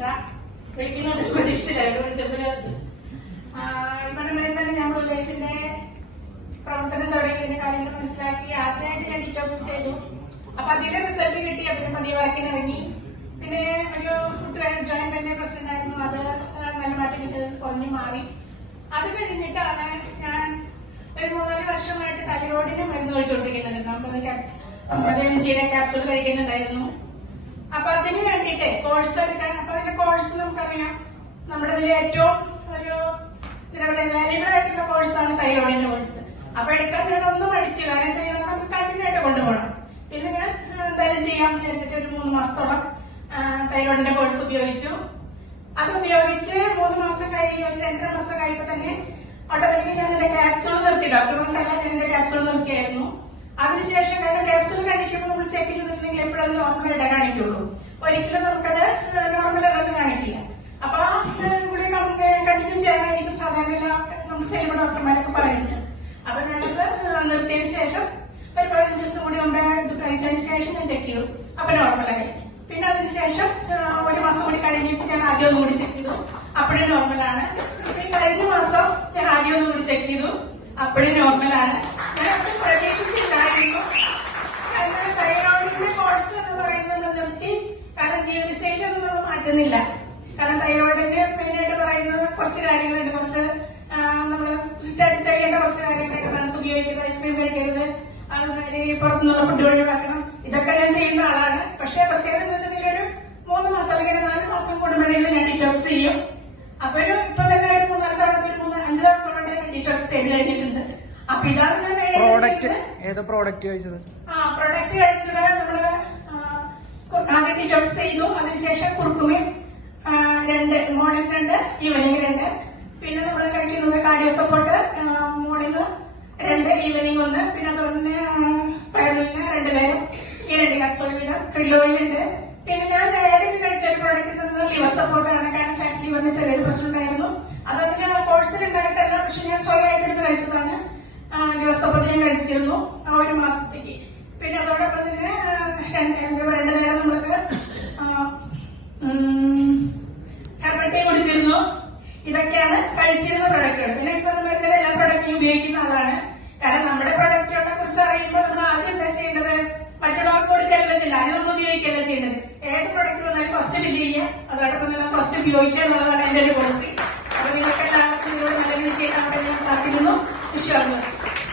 ചിത്ര വിളിക്കുന്നുണ്ട് പ്രതീക്ഷിച്ചില്ലായിരുന്നു വിളിച്ചപ്പോൾ ഇവിടെ തന്നെ ഞാൻ ലൈഫിന്റെ പ്രവർത്തനം തുടങ്ങിയതിന്റെ കാര്യങ്ങൾ മനസ്സിലാക്കി ആദ്യമായിട്ട് ഞാൻ ഡീറ്റോക്സ് ചെയ്തു. അപ്പൊ അതിന്റെ റിസൾട്ട് കിട്ടി. പിന്നെ പതിയെ വർക്കിന് ഇറങ്ങി. പിന്നെ ഒരു കൂട്ടുകാരൻ ജോയിന്റ് തന്നെ പ്രശ്നം ആയിരുന്നു. അത് നല്ല മാറ്റം കിട്ടി, കുറഞ്ഞു മാറി. അത് കഴിഞ്ഞിട്ടാണ് ഞാൻ ഒരു 3-4 വർഷമായിട്ട് തൈറോയിഡിന് മരുന്ന് കഴിച്ചുകൊണ്ടിരിക്കുന്നുണ്ട്. 50 mg ക്യാപ്സൂൾ കഴിക്കുന്നുണ്ടായിരുന്നു. അപ്പൊ അതിന് വേണ്ടിയിട്ട് കോഴ്സ് എടുക്കാൻ, അപ്പൊ അതിന്റെ കോഴ്സ് നമുക്കറിയാം നമ്മുടെ ഇതിൽ ഏറ്റവും ഒരു വാല്യുബിൾ ആയിട്ടുള്ള കോഴ്സാണ് തൈറോയിഡിന്റെ കോഴ്സ്. അപ്പൊ എടുക്കാൻ ഞാൻ ഒന്ന് പഠിച്ചു. കാരണം ചെയ്യണം, നമുക്ക് കണ്ടിന്യൂ ആയിട്ട് കൊണ്ടുപോകണം. പിന്നെ ഞാൻ എന്തായാലും ചെയ്യാമെന്ന് വിചാരിച്ചിട്ട് ഒരു 3 മാസത്തോളം തൈറോയിഡിന്റെ കോഴ്സ് ഉപയോഗിച്ചു. അത് ഉപയോഗിച്ച് 3 മാസം കഴിയും, 2.5 മാസം കഴിയുമ്പോൾ തന്നെ ഓട്ടോമാറ്റിക്കലി ഞാൻ എന്റെ ക്യാപ്സൂൾ നിർത്തി. ഡോക്ടർ കൊണ്ടല്ല, ഞാൻ എന്റെ ക്യാപ്സൂൾ നിർത്തിയായിരുന്നു. അതിനുശേഷം കാരണം ക്യാപ്സൂൾ കഴിക്കുമ്പോൾ നമ്മൾ ചെക്ക് ചെയ്തിട്ടുണ്ടെങ്കിൽ എപ്പോഴും അത് നോർമൽ ഇട കാണിക്കുള്ളൂ. ഒരിക്കലും നമുക്കത് നോർമൽ ഇടന്ന് കാണിക്കില്ല. അപ്പൊ ഗുളിക കണ്ടിന്യൂ ചെയ്യാനായിരിക്കും സാധാരണ നമ്മൾ ചെയ്യുമ്പോൾ ഡോക്ടർമാരൊക്കെ പറയുന്നത്. അപ്പൊ ഞാനത് നിർത്തിയതിനു ശേഷം ഒരു 15 ദിവസം കൂടി നമ്മുടെ ഇത് കഴിച്ചതിന് ശേഷം ഞാൻ ചെക്ക് ചെയ്തു. അപ്പൊ നോർമലായി. പിന്നെ അതിനുശേഷം 1 മാസം കൂടി കഴിഞ്ഞിട്ട് ഞാൻ ആദ്യം ഒന്നുകൂടി ചെക്ക് ചെയ്തു. അപ്പോഴും നോർമലാണ്. പിന്നെ കഴിഞ്ഞ മാസം ഞാൻ ആദ്യം ഒന്നുകൂടി ചെക്ക് ചെയ്തു. അപ്പോഴും നോർമലാണ്. ഞാൻ അത് പ്രതീക്ഷിച്ചില്ലായിരുന്നു. കാരണം തൈറോയിഡിന്റെ കോഴ്സ് എന്ന് പറയുന്നത് നിർത്തി. കാരണം ജീവിതശൈലി ഒന്നും നമ്മൾ മാറ്റുന്നില്ല. കാരണം തൈറോയിഡിന്റെ മെയിനായിട്ട് പറയുന്നത് കുറച്ച് കാര്യങ്ങളുണ്ട്. കുറച്ച് നമ്മള് സ്ട്രിക്റ്റ് ആയിട്ട് ചെയ്യേണ്ട കുറച്ച് കാര്യങ്ങളുണ്ട്. തണുത്ത് ഉപയോഗിക്കരുത്, ഐസ്ക്രീം കഴിക്കരുത്, അതുമാതിരി പുറത്തുനിന്നുള്ള ഫുഡ് ഒഴിവാക്കണം. ഇതൊക്കെ ഞാൻ ചെയ്യുന്ന ആളാണ്. പക്ഷെ പ്രത്യേകത എന്ന് വെച്ചിട്ടുണ്ടെങ്കിൽ ഒരു 3 മാസം അല്ലെങ്കിൽ 4 മാസം കൂടുമ്പോഴേക്കും ഞാൻ ഡീറ്റോക്സ് ചെയ്യും. അപ്പൊ ഇപ്പൊ തന്നെ ഒരു 3-4 തവണ 5 തവണ ഡീറ്റോക്സ് ചെയ്ത് കഴിഞ്ഞിട്ടുണ്ട്. അപ്പൊ ഇതാണ് ഞാൻ പ്രോഡക്റ്റ് കഴിച്ചത്. പ്രൊഡക്റ്റ് കഴിച്ചത് നമ്മള് ആദ്യം ഡീറ്റോക്സ് ചെയ്തു. അതിനുശേഷം കുറുക്കുമി 2 മോർണിംഗ് 2 ഈവനിങ് 2. പിന്നെ നമ്മൾ കഴിക്കുന്നത് കാർഡിയോ സപ്പോർട്ട് മോർണിംഗ് 2 ഈവനിങ് 1. പിന്നെ അതുപോലെ സ്പൈറലിന് 2 നേരം ഈ 2 ക്യാപ്സൂൾ വീതം. ഫ്രിലോയിൽ ഉണ്ട്. പിന്നെ ഞാൻ ആഡ് ചെയ്ത് കഴിച്ച ഒരു പ്രോഡക്റ്റ് ലിവർ സപ്പോർട്ടാണ്. കാരണം ഫാറ്റ് ലിവറിന് ചെറിയൊരു പ്രശ്നം ഉണ്ടായിരുന്നു. അത് അതിന്റെ കോഴ്സിൽ ഉണ്ടായിട്ടല്ല, പക്ഷെ ഞാൻ സ്വയമായിട്ട് എടുത്ത് കഴിച്ചതാണ്. ലിവർ സപ്പോർട്ട് ഞാൻ കഴിച്ചിരുന്നു 1 മാസത്തേക്ക്. പിന്നെ അതോടൊപ്പം തന്നെ 2 നേരം നമുക്ക് ഹെർബൽ ടീ കുടിച്ചിരുന്നു. ഇതൊക്കെയാണ് കഴിച്ചിരുന്ന പ്രൊഡക്റ്റുകൾ. പിന്നെ ഇപ്പൊ നമ്മൾ എല്ലാ പ്രൊഡക്റ്റും ഉപയോഗിക്കുന്ന ആളാണ്. കാരണം നമ്മുടെ പ്രൊഡക്റ്റുകളെ കുറിച്ച് അറിയുമ്പോൾ നമ്മൾ ആദ്യം എന്താ ചെയ്യേണ്ടത്? മറ്റുള്ളവർക്ക് കൊടുക്കലല്ല ചെയ്യേണ്ടത്, അത് നമ്മൾ ഉപയോഗിക്കല്ല ചെയ്യേണ്ടത്. ഏത് പ്രൊഡക്റ്റ് വന്നാലും ഫസ്റ്റ് ബില്ല് ചെയ്യുക, അതോടൊപ്പം തന്നെ ഫസ്റ്റ് ഉപയോഗിക്കുക എന്നുള്ളതാണ് എന്റെ ഒരു പോളിസി. അപ്പൊ നിങ്ങൾക്ക് എല്ലാവർക്കും ഇതിലൂടെ നല്ല വീഴ്ച ചെയ്യാൻ ഞാൻ കാത്തിരുന്നു. വിശ്വാസം.